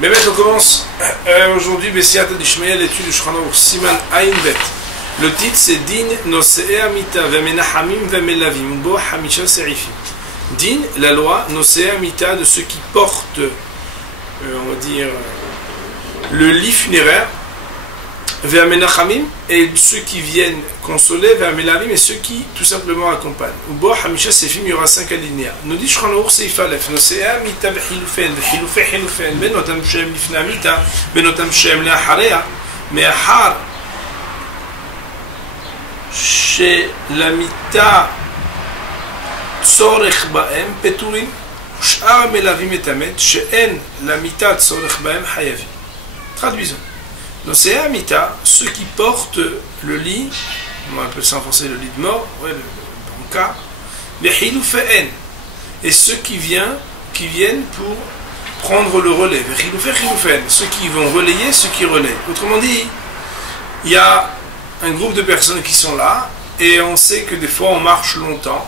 Mais maintenant on commence aujourd'hui Bessiat Dishmaya, l'étude du Shulchan Aruch Siman Ayin Bet. Le titre c'est Din Nosea Mita Vemenachamim Vemelavim Bo Hamisha Serifim. Din, la loi Nosea Mita, de ceux qui portent, on va dire, le lit funéraire, Vemenachamim, et ceux qui viennent consoler, Vemelavim, et ceux qui tout simplement accompagnent. Bo Hamisha Serifim, il y aura 5 alinéas. Nous dit Shulchan Aruch Seif Aleph, Nosea Mita Vehilufen, Vehilufe Hilufen, Benotam Shem Lifna Mita, Benotam Shem Leacharea, Meachar. Chez la mita tzorech baem peturim, sh'ar melavim etamet, she'en la mita tzorech baem hayavim. Traduisons. Donc c'est la mita, ceux qui portent le lit, on appelle ça en français le lit de mort, ouais, le banca, les hilufe'en, et ceux qui viennent pour prendre le relais, les hilufe'en, ceux qui vont relayer, ceux qui relaient. Autrement dit, il y a un groupe de personnes qui sont là, et on sait que des fois on marche longtemps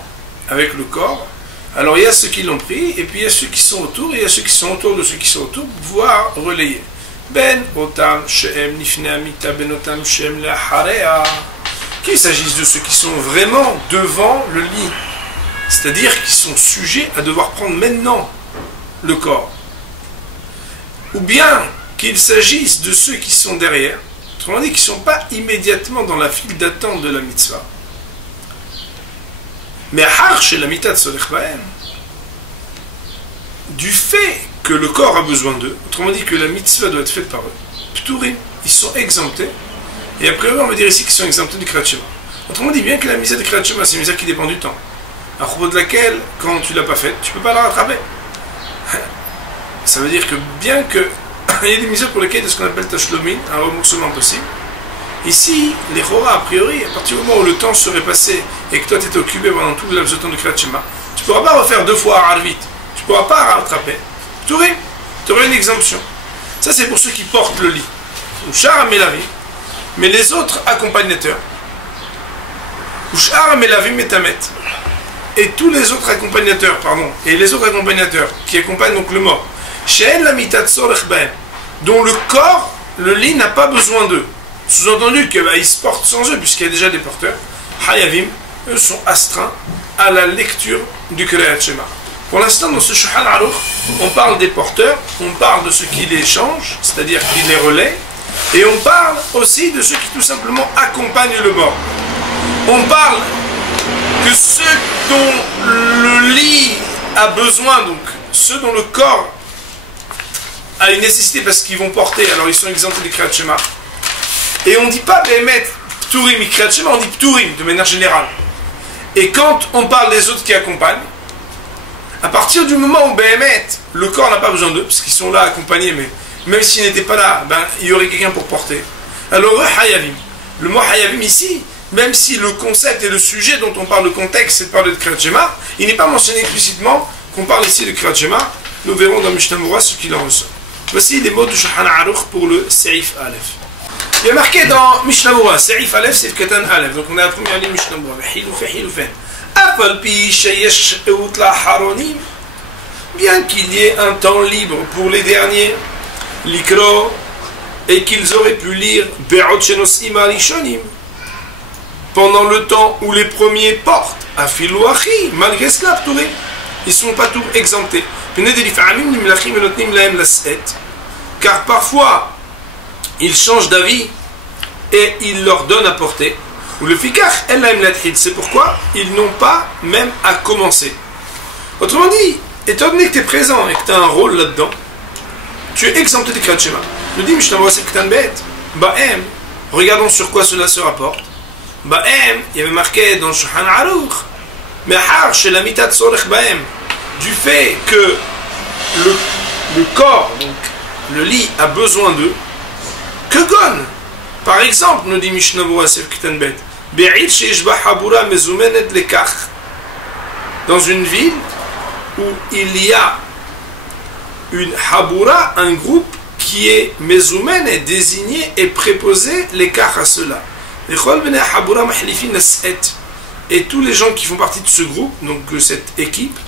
avec le corps. Alors il y a ceux qui l'ont pris, et puis il y a ceux qui sont autour, et il y a ceux qui sont autour de ceux qui sont autour pour pouvoir relayer. Ben otam she'em nifneamita ben otam she'em le'acharea. Qu'il s'agisse de ceux qui sont vraiment devant le lit, c'est-à-dire qui sont sujets à devoir prendre maintenant le corps, ou bien qu'il s'agisse de ceux qui sont derrière, autrement dit, qui ne sont pas immédiatement dans la file d'attente de la mitzvah. Mais chez la mitzvah tzorech baem, du fait que le corps a besoin d'eux, autrement dit que la mitzvah doit être faite par eux, p'turim, ils sont exemptés, et après on va dire ici qu'ils sont exemptés du Kriyat Shema. Autrement dit, bien que la mitzvah de Kriyat Shema, c'est une mitzvah qui dépend du temps, à propos de laquelle, quand tu ne l'as pas faite, tu ne peux pas la rattraper. Ça veut dire que bien que il y a des mitzvahs pour lesquelles il y a ce qu'on appelle tashlomin, un remboursement possible. Ici, les chora, a priori, à partir du moment où le temps serait passé et que toi tu étais occupé pendant tout le laps de temps de Kriyat Shema, tu ne pourras pas refaire 2 fois à Arvit, tu ne pourras pas rattraper. Tu aurais une exemption. Ça, c'est pour ceux qui portent le lit. Ou Shara Melavi, mais les autres accompagnateurs, ou Shara Melavi Metamet, et tous les autres accompagnateurs, qui accompagnent donc le mort, She'en la mitat tzorech baem, dont le corps, le lit n'a pas besoin d'eux. Sous-entendu qu'ils se portent sans eux, puisqu'il y a déjà des porteurs. Hayavim, eux sont astreints à la lecture du Kriyat Shema. Pour l'instant, dans ce Shulchan Aruch, on parle des porteurs, on parle de ceux qui les changent, c'est-à-dire qui les relaient, et on parle aussi de ceux qui tout simplement accompagnent le mort. On parle que ceux dont le lit a besoin, donc ceux dont le corps a une nécessité parce qu'ils vont porter, alors ils sont exemptés du Kriyat Shema. Et on ne dit pas Behemet Pturim et Kriyat Shema, on dit Pturim de manière générale. Et quand on parle des autres qui accompagnent, à partir du moment où Behemet, le corps n'a pas besoin d'eux, parce qu'ils sont là accompagnés, mais même s'ils n'étaient pas là, il y aurait quelqu'un pour porter. Alors eux, Hayavim. Le mot Hayavim ici, même si le concept et le sujet dont on parle, le contexte, c'est de parler de Kriyat Shema, il n'est pas mentionné explicitement qu'on parle ici de Kriyat Shema. Nous verrons dans Mishnah Berurah ce qu'il en ressort. Voici les mots du Shulchan Aruch pour le Seif Aleph. Il y a marqué dans Mishnah Berurah, Seif Aleph, Seif Katan Aleph. Donc on a la première ligne Mishnah Berurah. Hilufen. Bien qu'il y ait un temps libre pour les derniers, l'ikro, et qu'ils auraient pu lire pendant le temps où les premiers portent, malgré cela, ils ne sont pas tous exemptés. Car parfois ils changent d'avis et ils leur donnent à porter. Ou le fikach, c'est pourquoi ils n'ont pas même à commencer. Autrement dit, étant donné que tu es présent et que tu as un rôle là-dedans, tu es exempté du Kriyat Shema. Le dit Mishnah Berurah Ketan Bet, Baem, regardons sur quoi cela se rapporte. Baem, il y avait marqué dans le Shulchan Aruch, Mehar chez la mitat tzorech Baem, du fait que le corps, donc le lit, a besoin d'eux, que gon. Par exemple, nous dit Mishnah Berurah Ketan Bet, dans une ville où il y a une habura, un groupe qui est mezoumen, est désigné et préposé l'écart à cela. Et tous les gens qui font partie de ce groupe, donc de cette équipe,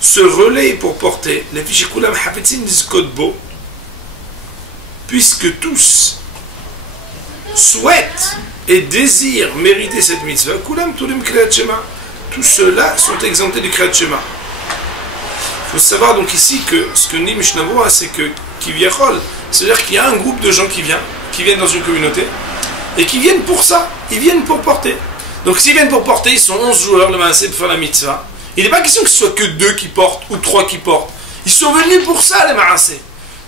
se relaient pour porter les fichikulam hafetzin diskodbo, puisque tous souhaitent et désirent mériter cette mitzvah, kulam tulim kriyat shema, tous ceux-là sont exemptés du kriyat shema. Il faut savoir donc ici que ce que dit Mishnah Berurah, c'est que Kivyachol, c'est-à-dire qu'il y a un groupe de gens qui viennent dans une communauté, et qui viennent pour ça, ils viennent pour porter. Donc s'ils viennent pour porter, ils sont 11 joueurs, le maasé, pour faire la mitzvah. Il n'est pas question que ce soit que 2 qui portent, ou 3 qui portent. Ils sont venus pour ça, les maasé.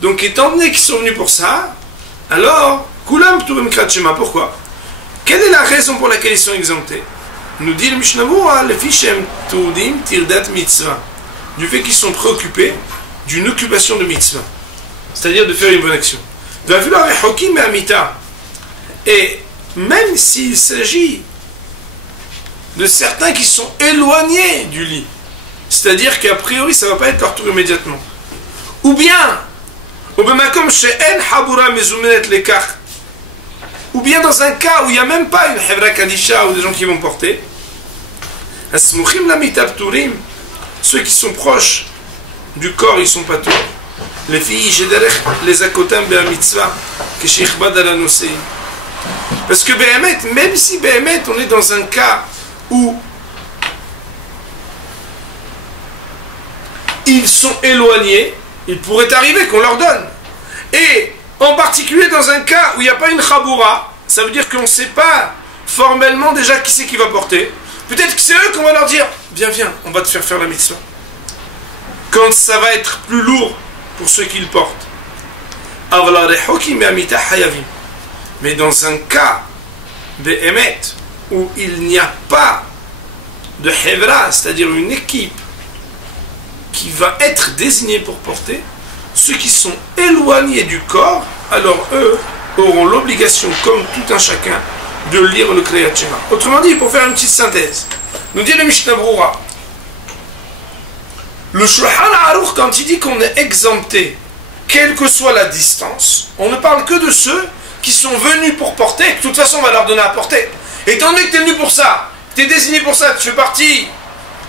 Donc étant donné qu'ils sont venus pour ça, alors, kulam turim kriyat shema, pourquoi? Quelle est la raison pour laquelle ils sont exemptés? Nous dit le Mishnah Berurah, le fichem tudim tirdat mitzvah, du fait qu'ils sont préoccupés d'une occupation de mitzvah, c'est-à-dire de faire une bonne action. Et même s'il s'agit de certains qui sont éloignés du lit, c'est-à-dire qu'a priori ça ne va pas être leur tour immédiatement, ou bien ou bien dans un cas où il n'y a même pas une Hevra Kadisha ou des gens qui vont porter, ceux qui sont proches du corps, ils sont pas tous. Les filles, les akotam be mitzvah, que sheikhbad ala nosei. Parce que Behemet, même si Behemet, on est dans un cas où ils sont éloignés, il pourrait arriver qu'on leur donne. Et en particulier dans un cas où il n'y a pas une chaboura, ça veut dire qu'on ne sait pas formellement déjà qui c'est qui va porter. Peut-être que c'est eux qu'on va leur dire, viens, on va te faire la mitzvah. Quand ça va être plus lourd pour ceux qui le portent. Mais dans un cas de Emet où il n'y a pas de Hevra, c'est-à-dire une équipe qui va être désignée pour porter, ceux qui sont éloignés du corps, alors eux auront l'obligation, comme tout un chacun, de lire le Kriyat Shema. Autrement dit, pour faire une petite synthèse, nous dit le Mishnah Berurah, le Shulchan Aruch, quand il dit qu'on est exempté, quelle que soit la distance, on ne parle que de ceux qui sont venus pour porter, et que de toute façon on va leur donner à porter. Étant donné que tu es venu pour ça, tu es désigné pour ça, tu fais partie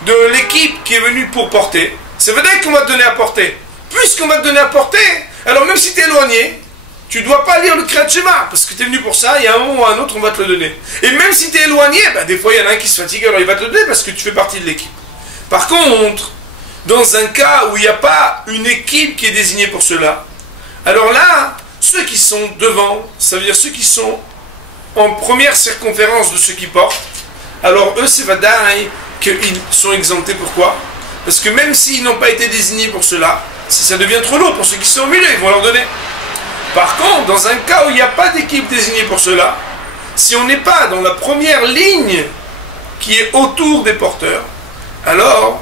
de l'équipe qui est venue pour porter, c'est vrai qu'on va te donner à porter. Puisqu'on va te donner à porter, alors même si tu es éloigné, tu ne dois pas lire le Kriyat Shema, parce que tu es venu pour ça, il y a un moment ou un autre, on va te le donner. Et même si tu es éloigné, des fois il y en a un qui se fatigue, alors il va te le donner parce que tu fais partie de l'équipe. Par contre, dans un cas où il n'y a pas une équipe qui est désignée pour cela, alors là, ceux qui sont devant, ça veut dire ceux qui sont en première circonférence de ceux qui portent, alors eux, c'est vadaï qu'ils sont exemptés. Pourquoi? Parce que même s'ils n'ont pas été désignés pour cela, si ça devient trop lourd pour ceux qui sont au milieu, ils vont leur donner. Par contre, dans un cas où il n'y a pas d'équipe désignée pour cela, si on n'est pas dans la première ligne qui est autour des porteurs, alors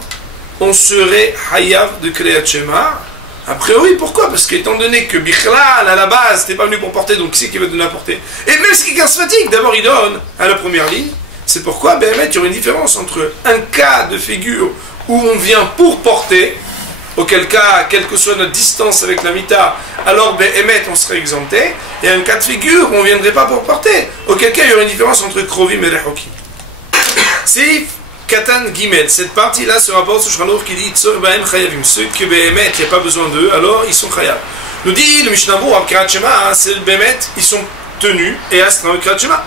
on serait hayav de Kriyat Shema. A priori, pourquoi? Parce qu'étant donné que Bichlal, à la base, t'es pas venu pour porter, donc qui c'est qui va te donner à porter? Et même si quelqu'un se fatigue, d'abord il donne à la première ligne. C'est pourquoi, il y aurait une différence entre un cas de figure où on vient pour porter, auquel cas, quelle que soit notre distance avec la mita, alors on serait exempté, et un cas de figure où on ne viendrait pas pour porter, auquel cas il y aurait une différence entre Krovim et Rehokim. C'est Katan Gimel, cette partie-là se rapporte sur Shulchan Aruch qui dit Tzor Bahem Chayavim, ceux que Behemet, il n'y a pas besoin d'eux, alors ils sont Chayav. Nous dit le Mishnah Berurah, Kriyat Shema, c'est le Behemet, ils sont tenus et astreints au Kriyat Shema.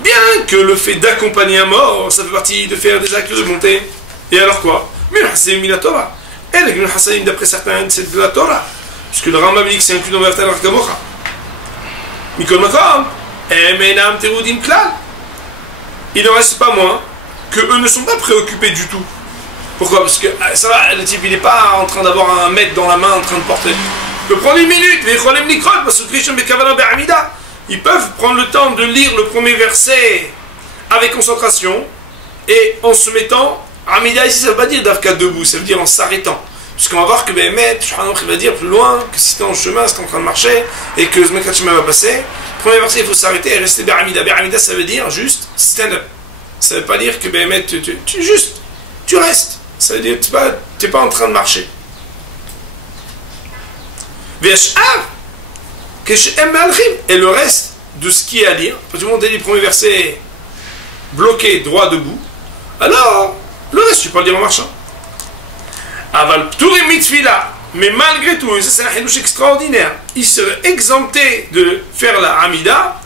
Bien que le fait d'accompagner un mort, ça fait partie de faire des actes de bonté. Et alors quoi? Torah. Et les Gmil Hassanim, d'après certains, c'est de la Torah. Puisque le Rambam dit que c'est inclus dans Vertel Arkamocha. Mikol Makom, Emenam Terudim Klal. Il n'en reste pas moins que eux ne sont pas préoccupés du tout. Pourquoi? Parce que ça va, le type il n'est pas en train d'avoir un mètre dans la main en train de porter. Il peut prendre une minute, ils peuvent prendre le temps de lire le premier verset avec concentration et en se mettant. Amida ici ça ne veut pas dire d'Avka debout, ça veut dire en s'arrêtant. Puisqu'on va voir que Behemet, il va dire plus loin que si tu es en chemin, si tu es en train de marcher et que ce Kriyat Shema va passer, premier verset il faut s'arrêter et rester Be'amida. Be'amida ça veut dire juste stand up. Ça ne veut pas dire que Behemet, tu restes. Ça veut dire que tu n'es pas en train de marcher. Et le reste de ce qui est à lire, quand tu montes les premiers versets bloqués, droit, debout, alors le reste tu peux le dire en marchant. Aval pturim mitfila. Mais malgré tout, et ça c'est un chidouche extraordinaire, ils seraient exemptés de faire la Hamida,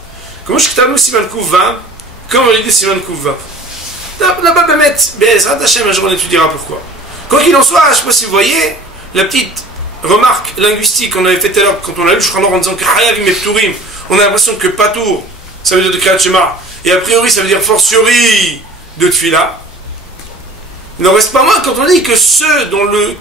comme je t'ai dit Siman Kouvav, comme on l'a dit Siman Kouvav. Là-bas, Bémet, Bezrat Hashem, un jour on étudiera pourquoi. Quoi qu'il en soit, je ne sais pas si vous voyez, la petite remarque linguistique qu'on avait fait tout à l'heure, quand on a lu le Shulchan Aruch en disant que Hayavim et Pturim, on a l'impression que Patour, ça veut dire de Kriyat Shema, et a priori ça veut dire fortiori de Tfila. Il n'en reste pas moins quand on dit que ceux dont le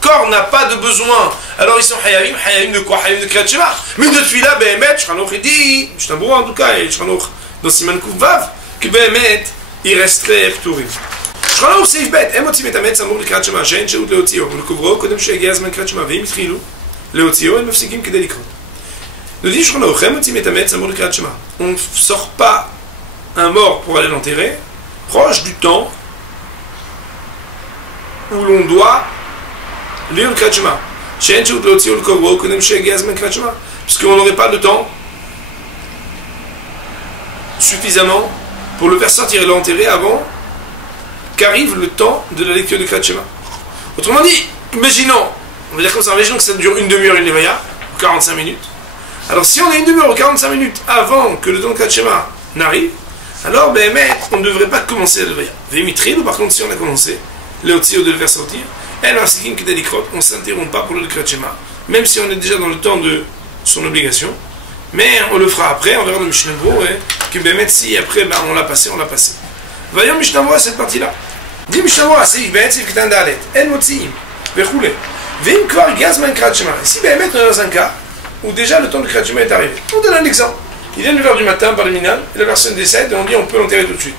corps n'a pas de besoin, alors ils sont Hayavim, Hayavim de quoi? Hayavim de Kriyat Shema. Mais de Tfila, Bémet, Shulchan Aruch dit, je t'avoue en tout cas, et Shulchan Aruch dans Siman Kouvav, que Bémet, il resterait Pturim. שולחן ערוך סעיף ב' הם מוצאים את המת סמוך לקריאת שמע שאין שהות להוציאו ולקוברו קודם שהגיע הזמן קריאת שמע ואם התחילו להוציאו הם מפסיקים כדי לקרוא. Nous dit שולחן ערוך הם מוצאים את המת סמוך לקריאת שמע. On ne sort pas un mort pour aller l'enterrer proche du temps où l'on doit lire le קריאת שמע. שאין שהות להוציאו ולקוברו קודם שהגיע הזמן קריאת שמע. Puisqu'on n'aurait pas le temps suffisamment pour le faire sortir et l'enterrer avant qu'arrive le temps de la lecture du Kriyat Shema. Autrement dit, imaginons, on va dire comme ça, imaginons que ça dure une demi-heure une levaya, ou 45 minutes. Alors si on a une demi-heure ou 45 minutes avant que le temps de Kriyat Shema n'arrive, alors ben, on ne devrait pas commencer la levaya. Vémitrin, ou par contre si on a commencé, Léotio de le faire sortir, on ne s'interrompt pas pour le Kriyat Shema, même si on est déjà dans le temps de son obligation, mais on le fera après, on verra dans le Mishnah Berurah, que ben, si après ben, on l'a passé, on l'a passé. Voyons Mishnah Berurah cette partie-là. dit Mishnah Berurah, סעיף ב' סעיף קטן ד' אין מוציאים וכו' ואם כבר הגיע הזמן קריאת שמע, si באמת on est dans un cas où déjà le temps de קריאת שמע est arrivé, on donne un exemple. Il vient de l'heure du matin par le minal et la personne décède et on dit on peut l'enterrer tout de suite.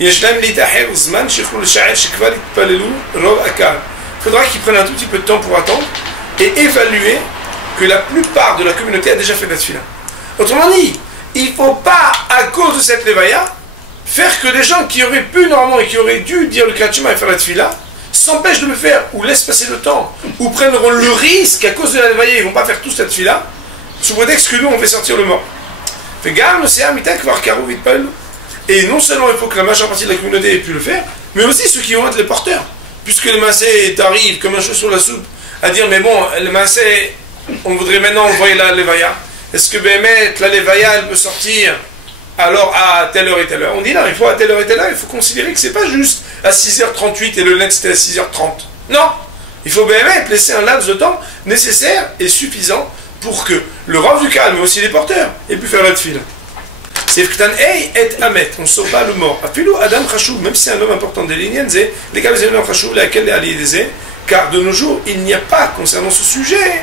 יש להם להתאחר זמן שיוכלו לשער שכבר התפללו רוב הקהל. Il faudra qu'ils prennent un tout petit peu de temps pour attendre et évaluer que la plupart de la communauté a déjà fait la tefila. Autrement dit, il ne faut pas, à cause de cette levaya, faire que les gens qui auraient pu normalement et qui auraient dû dire le Kriyat Shema et faire la tefila s'empêchent de le faire ou laissent passer le temps ou prendront le risque à cause de la levaya, ils ne vont pas faire tous la tefila sous prétexte que nous on fait sortir le mort. Et non seulement il faut que la majeure partie de la communauté ait pu le faire, mais aussi ceux qui vont être les porteurs. Puisque le massé arrive comme un cheveu sur la soupe à dire mais bon, le massé, on voudrait maintenant envoyer la levaya. Est-ce que Bémet, la levaya, elle peut sortir alors à telle heure et telle heure? On dit là, il faut à telle heure et telle heure, il faut considérer que c'est pas juste à 6h38 et le net c'était à 6h30. Non, il faut Bémet laisser un laps de temps nécessaire et suffisant pour que le Rav du calme, mais aussi les porteurs, aient pu faire la tefila. C'est Ktan Ei et Amet, on ne sauve pas le mort. Afilou Adam Chashou, même si c'est un homme important des lignes, les gars, les hommes Chashou, laquelle est car de nos jours, il n'y a pas, concernant ce sujet,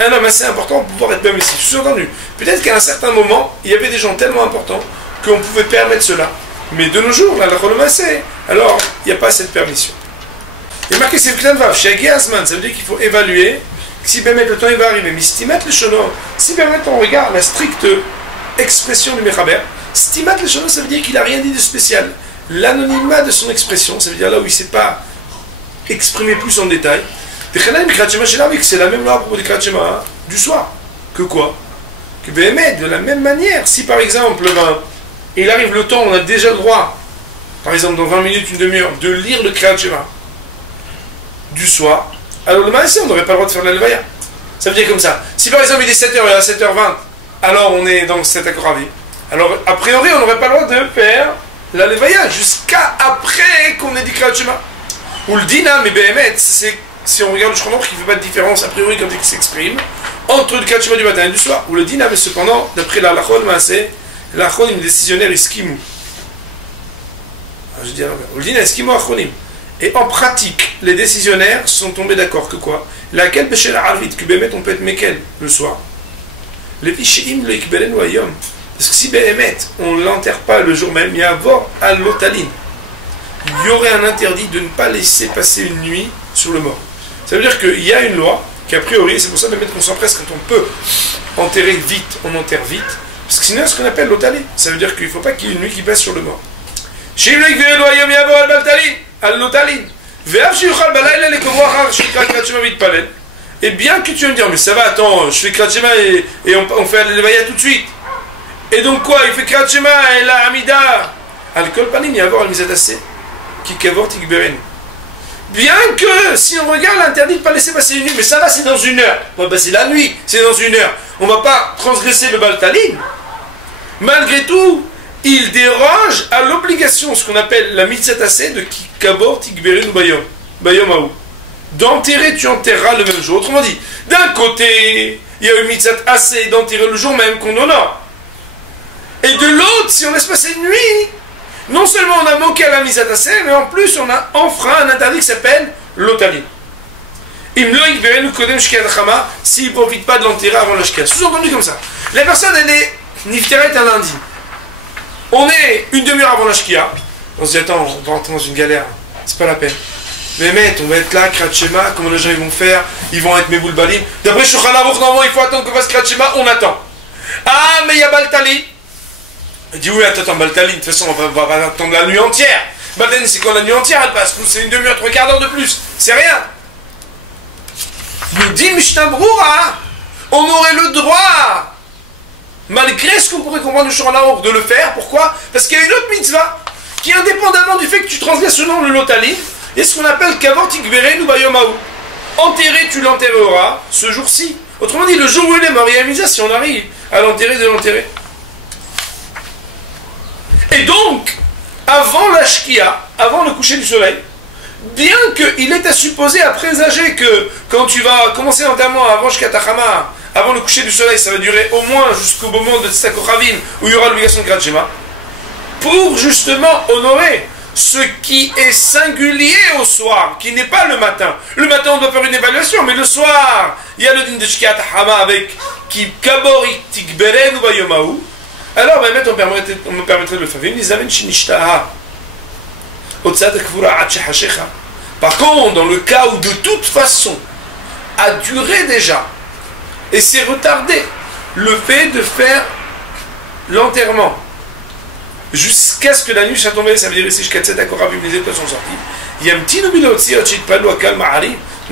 un homme assez important pour pouvoir être permissif. Sous-entendu, peut-être qu'à un certain moment, il y avait des gens tellement importants qu'on pouvait permettre cela. Mais de nos jours, là, la Cholomassé, alors, il n'y a pas cette permission. Il y a marqué c'est Ktan Vav, chez Agiasman, ça veut dire qu'il faut évaluer si permettre le temps il va arriver. Mais stimat le shono, si permettre on regarde la stricte expression du Mechaber, stimat le shono, ça veut dire qu'il n'a rien dit de spécial. L'anonymat de son expression, ça veut dire là où il ne s'est pas exprimé plus en détail. C'est la même loi pour le Kriyat Shema du soir. Que quoi? Que Béhémet, de la même manière, si par exemple, il arrive le temps, on a déjà le droit, par exemple dans 20 minutes, une demi-heure, de lire le Kriyat Shema du soir, alors le maïs, on n'aurait pas le droit de faire la levaya. Ça veut dire comme ça. Si par exemple il est 7h et à 7h20, alors on est dans cet accord avis. Alors a priori, on n'aurait pas le droit de faire la levaya jusqu'à après qu'on ait dit Kriyat Shema. Ou le dina, mais Béhémet, c'est si on regarde le Shulchan Aruch, il ne fait pas de différence a priori quand il s'exprime entre le Kriyat Shema du matin et du soir. Ou le dina, mais cependant, d'après la Lachon Maaseh, la Lachon, une décisionnaire iskimu. Je dis, ou le dina iskimu achronim. Et en pratique, les décisionnaires sont tombés d'accord que quoi? Laquelle péché la arvit, que Béhémet on peut être Mekel le soir. Les fichiim le ikbelen ou ayom. Parce que si Béhémet, on ne l'enterre pas le jour même, il y a avoir à l'otaline. Il y aurait un interdit de ne pas laisser passer une nuit sur le mort. Ça veut dire qu'il y a une loi qui a priori, c'est pour ça qu'on s'empresse quand on peut enterrer vite, on enterre vite. Parce que sinon, ce qu'on appelle l'otaline, ça veut dire qu'il ne faut pas qu'il y ait une nuit qui passe sur le mort. Et bien que tu vas me dire, mais ça va, attends, je fais Kriyat Shema et on fait la levaya tout de suite. Et donc quoi, il fait Kriyat Shema et la Hamida. Al kol panim, il y a avoir al mizat assez. Qui kavor tikberen. Bien que, si on regarde l'interdit de ne pas laisser passer une nuit, mais ça va, c'est dans une heure. Bon, ben, c'est la nuit, c'est dans une heure. On ne va pas transgresser le baltaline. Malgré tout, il déroge à l'obligation, ce qu'on appelle la mitzvah assez de kikabor tikberen ou bayom. Bayomaou. D'enterrer, tu enterreras le même jour. Autrement dit, d'un côté, il y a une mitzvah assez d'enterrer le jour même qu'on honore. Et de l'autre, si on laisse passer une nuit, non seulement on a manqué à la mitzvah assez, mais en plus on a enfreint un interdit qui s'appelle l'otali. S'il ne profite pas de l'enterrer avant la shkia. Sous-entendu comme ça. La personne, elle est nifteret un lundi. On est une demi-heure avant la shkia. On se dit, attends, on va rentrer dans une galère. C'est pas la peine. Mais on va être là, Kriyat Shema, comment les gens ils vont faire, ils vont être mes boules balim. D'après Shulchan Aruch, normalement il faut attendre qu'on fasse Kriyat Shema, on attend. Ah, mais il y a Baltali. Il dit oui, attends, Baltali, de toute façon on va attendre la nuit entière. Baltali, c'est quand la nuit entière elle passe? C'est une demi-heure, 3/4 d'heure de plus. C'est rien. Nous dit Mishnah Broura, on aurait le droit, malgré ce qu'on pourrait comprendre du Shulchan Aruch, de le faire. Pourquoi? Parce qu'il y a une autre mitzvah qui, indépendamment du fait que tu transgresses ce nom, le lotali, et ce qu'on appelle kavor tikberen ou bayomaou. Enterré, tu l'enterreras ce jour-ci. Autrement dit, le jour où il est mort, il y a une si on arrive à l'enterrer, de l'enterrer. Et donc, avant la shkia, avant le coucher du soleil, bien qu'il est à supposer, à présager que quand tu vas commencer l'enterrement avant Shkatachama, avant le coucher du soleil, ça va durer au moins jusqu'au moment de Tzakochavim, où il y aura l'obligation de Kriyat Shema, pour justement honorer ce qui est singulier au soir, qui n'est pas le matin. Le matin, on doit faire une évaluation, mais le soir, il y a le din de Shkiat Hama avec qui kabori tikberen ou bayomaou. Alors, on me permettrait de le faire. Par contre, dans le cas où de toute façon a duré déjà et s'est retardé le fait de faire l'enterrement jusqu'à ce que la nuit soit tombée, ça veut dire ici jusqu'à 7 akoravim, les étoiles sont sorties. Il y a un petit nomino aussi, dans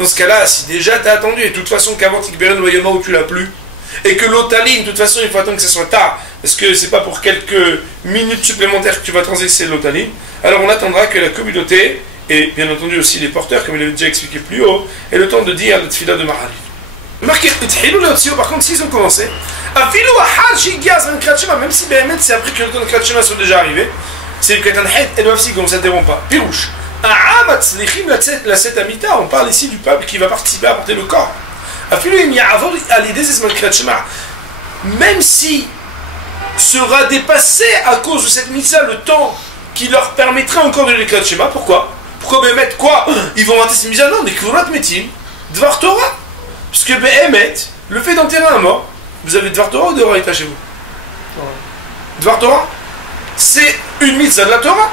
ce cas-là, si déjà tu as attendu, et de toute façon qu'avant Tikberen Loyama où tu l'as plus, et que l'otaline, de toute façon, il faut attendre que ce soit tard, parce que c'est pas pour quelques minutes supplémentaires que tu vas transgresser l'otaline, alors on attendra que la communauté, et bien entendu aussi les porteurs, comme il avait déjà expliqué plus haut, aient le temps de dire le tfila de Maharif. Remarquez, par contre, s'ils ont commencé, même si Béhémet c'est après que le temps de Kriyat Shema soit déjà arrivé, c'est le Katan Het et le Hafsik, on ne s'interrompt pas. Pirouche. On parle ici du peuple qui va participer à porter le corps. Même si sera dépassé à cause de cette mitzvah le temps qui leur permettrait encore de le Kriyat Shema, pourquoi? Pourquoi Béhémet, quoi? Ils vont rater cette mitzvah? Non, des Kvurat Metim, Dvar Torah. Parce que Béhémet, le fait d'enterrer un mort, vous avez Dvar Torah ou Deoraita chez vous? Dvar Torah, c'est une mitzvah de la Torah.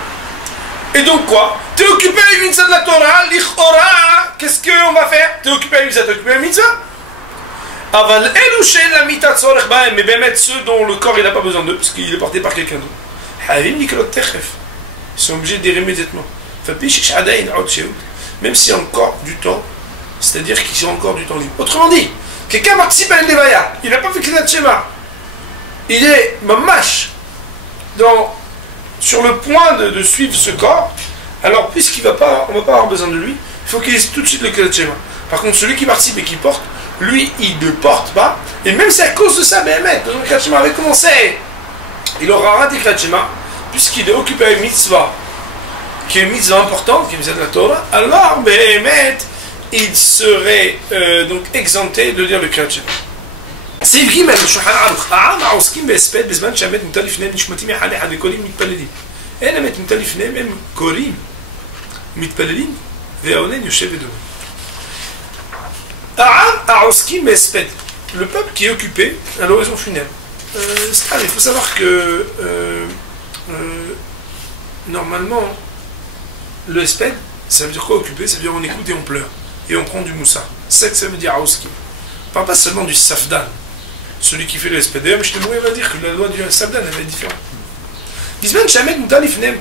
Et donc quoi? T'es occupé à une mitzvah de la Torah, l'Ichora, qu'est-ce qu'on va faire? T'es occupé à une mitzvah, t'es occupé à une mitzvah. Aval Elouchen la mitzvah tzorech bahem, mais Béhémet, ceux dont le corps il n'a pas besoin d'eux, parce qu'il est porté par quelqu'un d'autre. Havim Nikolot Techef. Ils sont obligés de dire immédiatement. Même s'il y a encore du temps, c'est-à-dire qu'ils ont encore du temps libre. Autrement dit, quelqu'un participe à une levaya, il n'a pas fait Kriyat Shema, il est mamash sur le point de suivre ce corps, alors puisqu'il on ne va pas avoir besoin de lui, il faut qu'il ait tout de suite le Kriyat Shema. Par contre, celui qui participe et qui porte, lui, il ne porte pas, et même si à cause de ça, Béhémet, quand le Kriyat Shema avait commencé, il aura raté Kriyat Shema, puisqu'il est occupé à une mitzvah, qui est une mitzvah importante, qui est une mitzvah de la Torah, alors Béhémet, il serait donc exempté de dire le Kriyat Shema. סעיף ג' בשולחן ערוך, העם העוסקים בהספד בזמן שהמת מוטל לפניהם נשמתים אחד אחד וקוראים מתפללים. אין המת מוטל לפניהם, הם קוראים, מתפללים, והעונן יושב ודומם. העם העוסקים בהספד, le peuple qui est occupé à l'horizon funèbre. Il faut savoir que normalement le hesped, ça veut dire quoi occuper? Ça veut dire on écoute et on pleure. Et on prend du moussa. C'est ça que ça veut dire Aoski. On ne parle pas seulement du safdan. Celui qui fait le SPDM, je te mourrai, va dire que la loi du safdan elle est différente.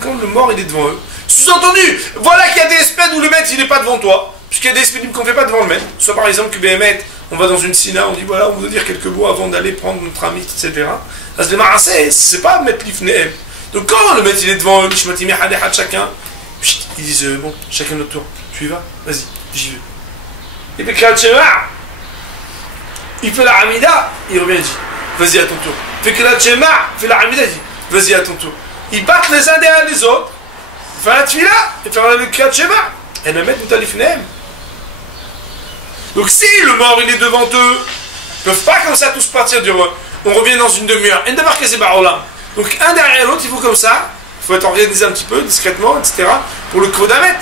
Quand le mort il est devant eux. Sous-entendu, voilà qu'il y a des SPD où le maître il n'est pas devant toi. Puisqu'il y a des SPD qu'on ne fait pas devant le maître. Soit par exemple que Béhémet, on va dans une sina, on dit voilà, on veut dire quelques mots avant d'aller prendre notre ami, etc. À se démarrer, c'est pas mettre l'ifneem. Donc quand le maître il est devant eux, chacun, ils disent bon, chacun notre tour. Tu y vas? Vas-y, j'y vais. Il fait Kriyat Shema, il fait la Hamida, il revient et dit, vas-y à ton tour. Il fait Kriyat Shema, il fait la Hamida, il dit, vas-y à ton tour. Ils battent les uns derrière les autres, ils font la Tfila, ils font le Kriyat Shema, et le mettent Mutalif Nehem. Donc si le mort il est devant eux, ils ne peuvent pas comme ça tous partir, dire on revient dans une demi-heure. Et d'abord que c'est barola. Donc un derrière l'autre, il faut comme ça, il faut être organisé un petit peu, discrètement, etc. pour le Kvod Hamet.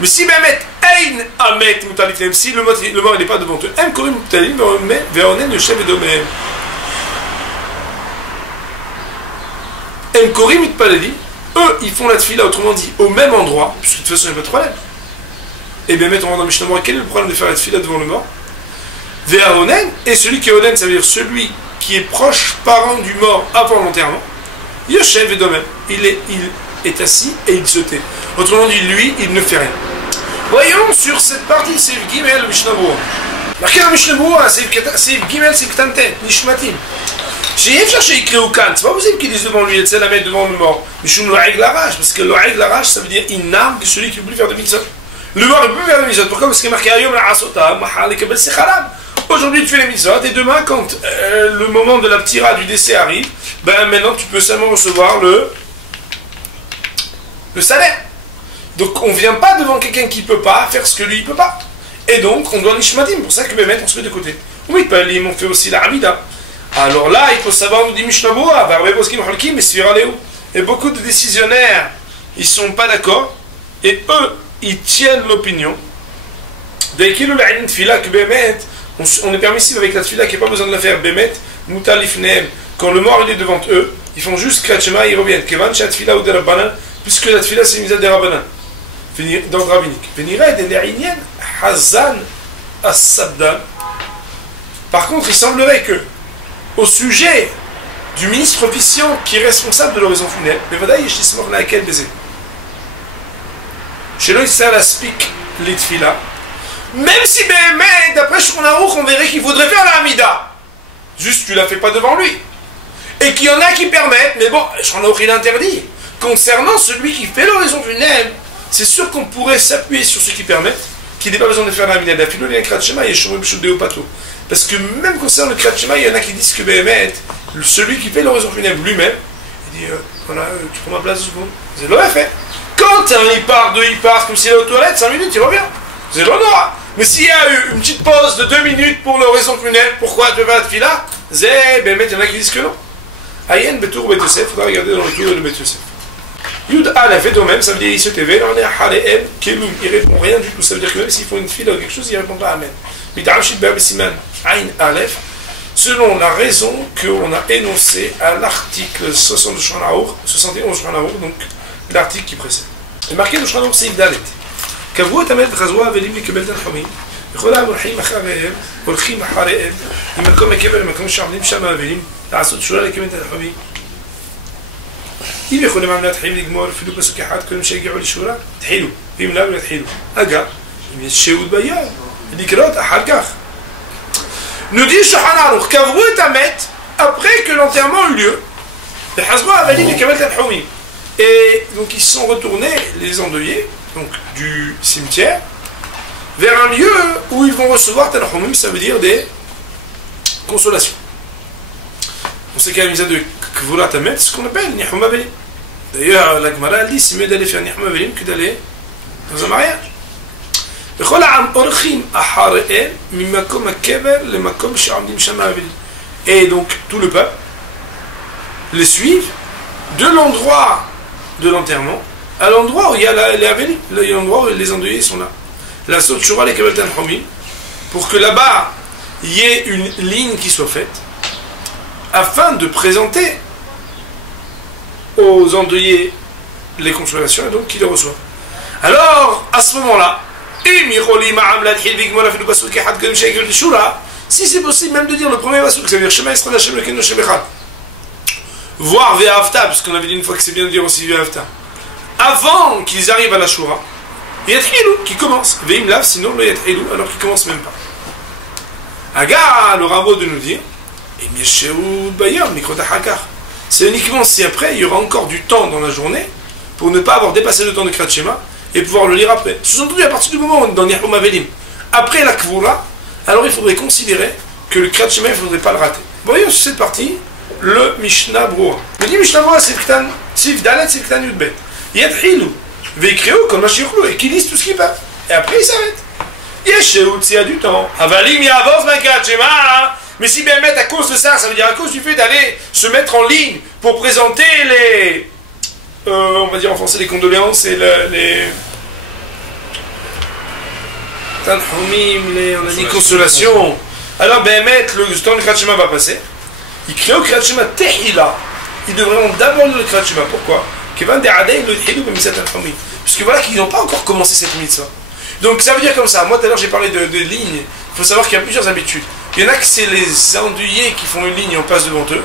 Mais si Bémet, Ein Hamet Mutalif Nehem, si le mort il n'est pas devant eux, Em Korim Mutalif Veonen Yoshev Edomem. Em Korim Mitpaleli, eux ils font la tfila, autrement dit, au même endroit, puisque de toute façon il n'y a pas de problème. Et bien, on va dans Mishnah Mora, quel est le problème de faire la tfila devant le mort? Ve'aonen, et celui qui est onen, ça veut dire celui qui est proche parent du mort avant l'enterrement. Yoshev Edomem, il est assis et il se tait. Autrement dit, lui, il ne fait rien. Voyons sur cette partie, c'est Gimel Mishnah Mora. Marqué dans Mishnah Mora, c'est Gimel, c'est Ktante, Nishmatim. J'ai cherché écrit au Kant, c'est pas possible qu'ils disent devant lui, et c'est la mettre devant le mort. Mais je suis l'oreille l'arrache, parce que l'oreille l'arrache, ça veut dire il nargue celui qui ne peut plus faire de mitzvah. Le mort il peut faire des mitzvot. Pourquoi? Parce qu'il est marqué Ayom la Asota, Mahal et Kabel Sechalam. Aujourd'hui tu fais les mitzvot et demain quand le moment de la ptira du décès arrive, ben maintenant tu peux seulement recevoir le salaire. Donc on ne vient pas devant quelqu'un qui ne peut pas faire ce que lui il ne peut pas. Et donc on doit nishmatim, pour ça que Bémet on se met de côté. Oui, on fait aussi la Hamida. Alors là il faut savoir, nous dit Mishnah Boa, et beaucoup de décisionnaires ils ne sont pas d'accord et eux ils tiennent l'opinion on est permissible avec la tfila qui n'a pas besoin de la faire Bémet, Mutalif Nehem, quand le mort il est devant eux ils font juste Kriyat Shema et ils reviennent Kevan Shat Tfila ou des Rabbanan, puisque la tfila c'est une mise des Rabbanan dans le rabbinique. Hazan As-Sabdan. Par contre il semblerait que au sujet du ministre officiant qui est responsable de l'horizon funèbre, même si d'après Shulchan Aruch on verrait qu'il faudrait faire la Hamida, juste tu la fais pas devant lui, et qu'il y en a qui permettent, mais bon, Shulchan Aruch il interdit. Concernant celui qui fait l'horizon funèbre, c'est sûr qu'on pourrait s'appuyer sur ceux qui permettent, qu'il n'ait pas besoin de faire la Hamida. Parce que même concernant le Kriyat Shema, il y en a qui disent que celui qui fait l'horizon funèbre lui-même, il dit voilà, tu prends ma place 2 secondes. C'est l'aurait fait. Quand il part, comme s'il est aux toilettes, 5 minutes, il revient. C'est l'honneur. Mais s'il y a eu une petite pause de 2 minutes pour l'horizon funèbre, pourquoi tu ne fais pas la tfila? Il y en a qui disent que non. Ayen Betour Bet Yosef, il faudra regarder dans le tour de Bet Yosef. Yud Aleph et même, ça veut dire il se TV, on est à Hareem, Kelum, il répond rien du tout. Ça veut dire que même s'ils font une tfila ou quelque chose, il ne répond pas Amen. Selon la raison qu'on a énoncée à l'article 71 Shulchan Aruch, donc l'article qui précède. Et marqué dans Shulchan Aruch, c'est Yvdalet. קבעו את המלך חזרו האבלים לקבל תנחומים, וכל ההולכים אחריהם, הולכים אחריהם, ממקום הקבר למקום שעומדים שם האבלים, לעשות שורה לקבל תנחומים. אם יכולים הם להתחיל לגמור אפילו פסוק אחד קודם שהגיעו לשורה, תחילו, ואם לא, יתחילו. אגב, אם יש שהות ביד, לקרות אחר כך. Nous dit Shulchan Aruch, קבעו את המת après que l'enterrement eut lieu, וחזרו האבלים לקבל תנחומים. Et donc ils sont retournés, les endeuillés, donc du cimetière, vers un lieu où ils vont recevoir Tanchumim, ça veut dire des consolations. On sait qu'il y a une mise de Kvulat Hamet, ce qu'on appelle Nihum Avelim. D'ailleurs, la Gemara dit c'est mieux d'aller faire Nihum Avelim que d'aller dans un mariage. Et donc tout le peuple les suivent de l'endroit de l'enterrement à l'endroit où il y a les Avelim, l'endroit où les endeuillés sont là. La Sot Shura les Kabel Tanchumim, pour que là-bas il y ait une ligne qui soit faite afin de présenter aux endeuillés les consolations et donc qu'ils les reçoivent. Alors à ce moment-là, si c'est possible même de dire le premier pasuk, ça veut dire Shema Yisrael Hashem Elokeinu Hashem Echad, voire Ve'ahavta, parce qu'on avait dit une fois que c'est bien de dire aussi Ve'ahavta, avant qu'ils arrivent à la Shura, Yathilou qui commence, Ve'im Lav, sinon le Yathilou, alors qu'ils ne commencent même pas. Agar, le rabot de nous dire, c'est uniquement si après il y aura encore du temps dans la journée pour ne pas avoir dépassé le temps de Kriyat Shema et pouvoir le lire après. Sous-entendu, à partir du moment où on est dans Nihum Avelim, après la Kvura, alors il faudrait considérer que le Kriyat Shema, il ne faudrait pas le rater. Voyons sur cette partie le Mishnah Broura. Le dit Mishnah Broura, c'est Sif Dalet, c'est Ktan Yudbet. Yadhilou, Veikréo, comme Mashirlou, et qui lisent tout ce qu'ils peuvent. Et après, ils s'arrêtent. Yeshéout, s'il y a du temps. Avalim, il avance, ma Kriyat Shema. Mais si bien mettre à cause de ça, ça veut dire à cause du fait d'aller se mettre en ligne pour présenter les. On va dire en français les condoléances et les. Tanhumim, on a dit consolation. Alors, ben, le temps de Kriyat Shema va passer. Il crée au Kriyat Shema Tehila. Ils devraient d'abord lire le Kriyat Shema. Pourquoi? Puisque voilà qu'ils n'ont pas encore commencé cette mitzvah. Donc ça veut dire comme ça. Moi tout à l'heure j'ai parlé de lignes. Il faut savoir qu'il y a plusieurs habitudes. Il y en a que c'est les endeuillés qui font une ligne et on passe devant eux.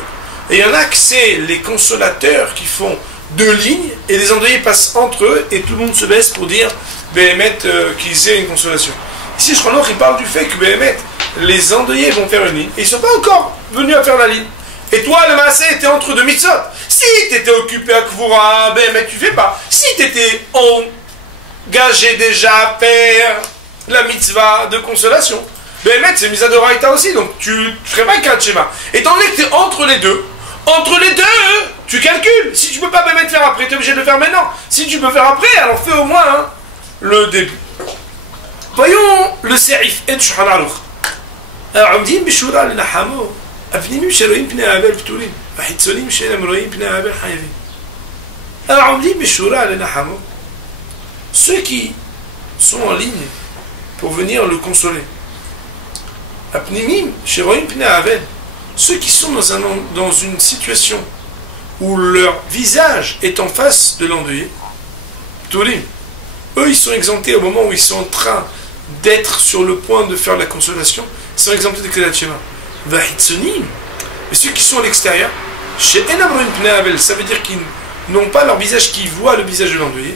Et il y en a que c'est les consolateurs qui font deux lignes et les endeuillés passent entre eux et tout le monde se baisse pour dire Béhémet qu'ils aient une consolation. Ici, je crois qu'il parle du fait que Béhémet, les endeuillés vont faire une ligne et ils ne sont pas encore venus à faire la ligne. Et toi, le massé était entre deux mitzvot. Si tu étais occupé à Kvura, Béhémet, tu ne fais pas. Si tu étais engagé déjà à faire la mitzvah de consolation, Béhémet, c'est mitzvah de Raïta aussi, donc tu ne ferais pas un Kriyat Shema. Étant donné que tu es entre les deux, tu calcules. Si tu ne peux pas Béhémet faire après, tu es obligé de le faire maintenant. Si tu peux faire après, alors fais au moins le début. Voyons le Serif et le Shulchan Aruch. Alors, on dit, Bishura le Nahamo, Afninim Sheroim Pnei Abel Pturim, Vahitzonim Shelem Roim Pnei Abel Hayavim. Alors, on dit, Bishura le Nahamo, ceux qui sont en ligne pour venir le consoler. Apnimim Sheroim Pnei Abel, ceux qui sont dans une situation où leur visage est en face de l'endeuillé, Pturim, eux, ils sont exemptés au moment où ils sont en train d'être sur le point de faire la consolation, ils sont exemptés de Kriyat Shema. Vahitzonim, mais ceux qui sont à l'extérieur, chez Enamroin Pnei Abel, ça veut dire qu'ils n'ont pas leur visage qui voit le visage de l'endeuillé.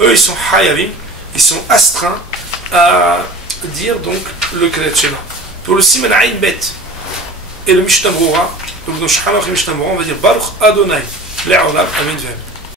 Eux, ils sont Hayavim, ils sont astreints à dire donc le Kriyat Shema. Pour le Siman Ayin Bet et le Mishnah Broura, donc dans Shulchan Aruch et Mishnah Broura, on va dire Baruch Adonai, Le'olam, Amen.